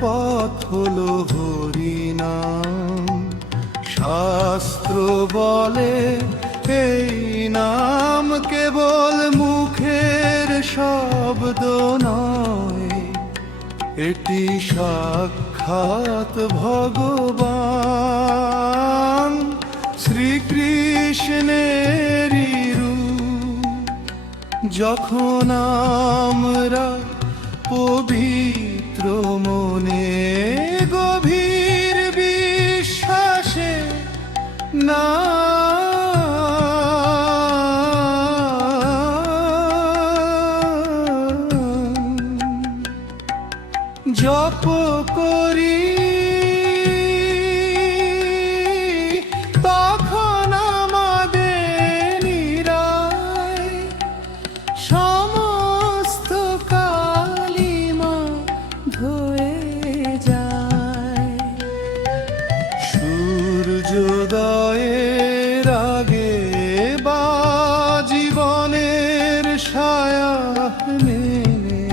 পথ হলো হরিনাম। শাস্ত্র বলে এই নাম কেবল মুখের শব্দ নয়। এটি সাক্ষাৎ ভগবান শ্রীকৃষ্ণেরই রূপ। যখন আমরা পবিত্র মনে গভীর বিশ্বাসে না জপ মেনে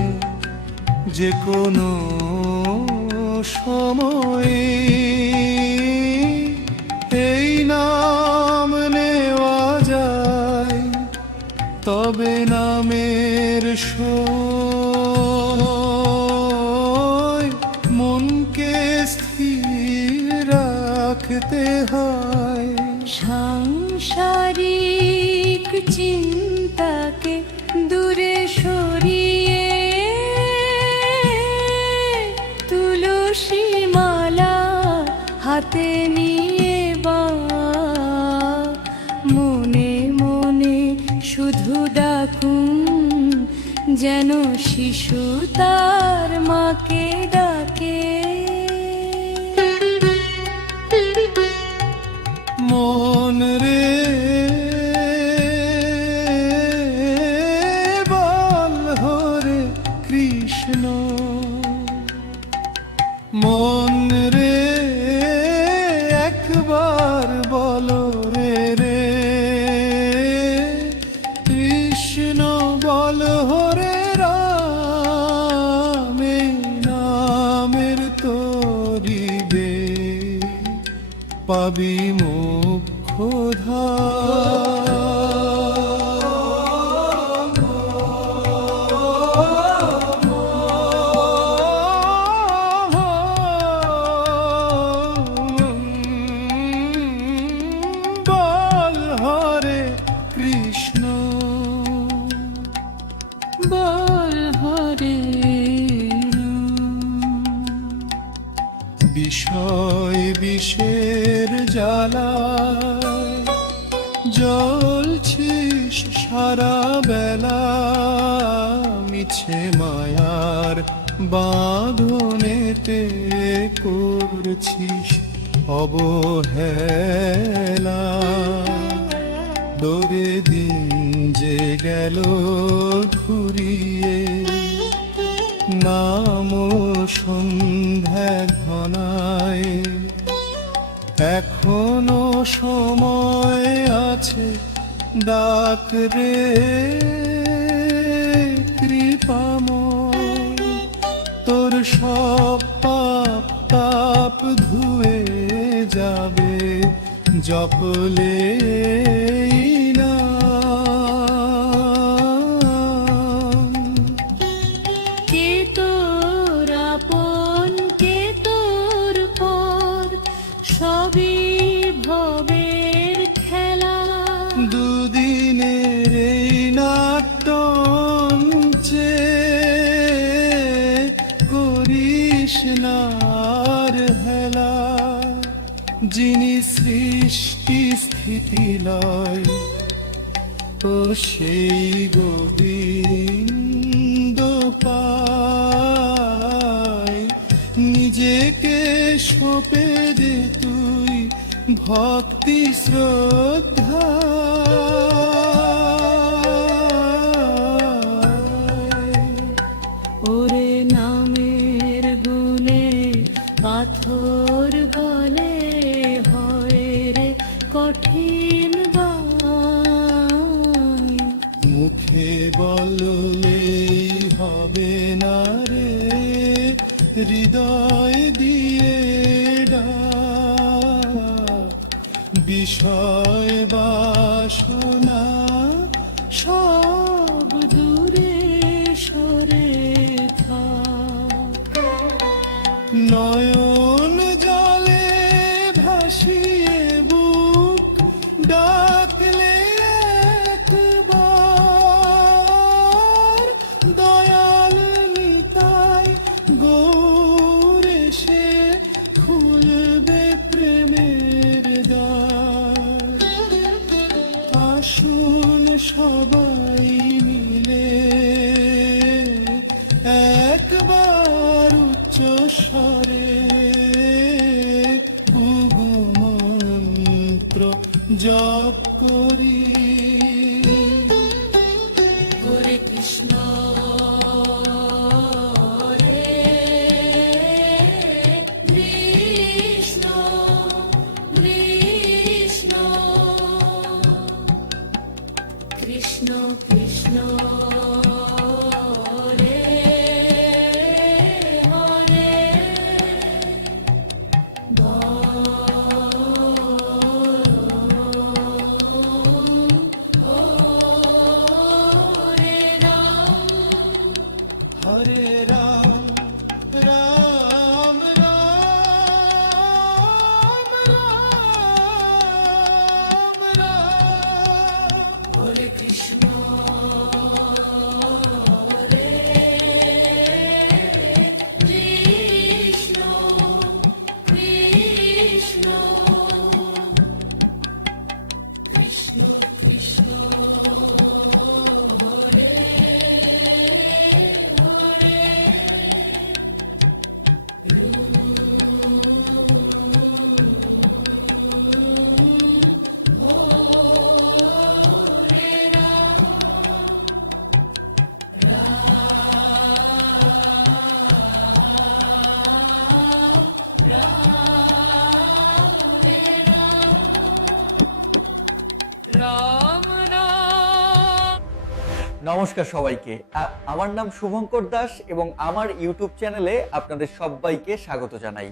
যে কোনো সময় এই নাম নেওয়া যায়, তবে নামের মনকে স্থির রাখতে হয়। সাংসারিক চিন্তাকে যেন শিশু তার মাকে ডাকে। মন রে বল হরে কৃষ্ণ। মন পাবি মুখ্য বিষের জ্বালা জ্বলছিস সারা বেলা, মিছে মায়ার বাঁধনেতে করছিস অবহেলা। ডোবে দিন যে গেল ঘুরিয়ে নাম সন্ধ্যা ঘনায় এখনও সময় আছে ডাক রে কৃপাম তোর সব পাপ তাপ ধুয়ে যাবে জপলে নার হেলা, যিনি সৃষ্টি স্থিতি লয়, তো সেই গোবিন্দ পায়। নিজেকে সঁপে দে তুই ভক্তি শ্রদ্ধা। পাথর গলে হয় রে কঠিন মুখে বললে হবে না রে, হৃদয় দিয়ে বিষয় বাসনা সব দূরে সরে থাক নয়ন গুগু মন্ত্র জপ করি। কৃষ্ণ নমস্কার সবাইকে। আমার নাম শুভঙ্কর দাস এবং আমার ইউটিউব চ্যানেলে আপনাদের সবাইকে স্বাগত জানাই।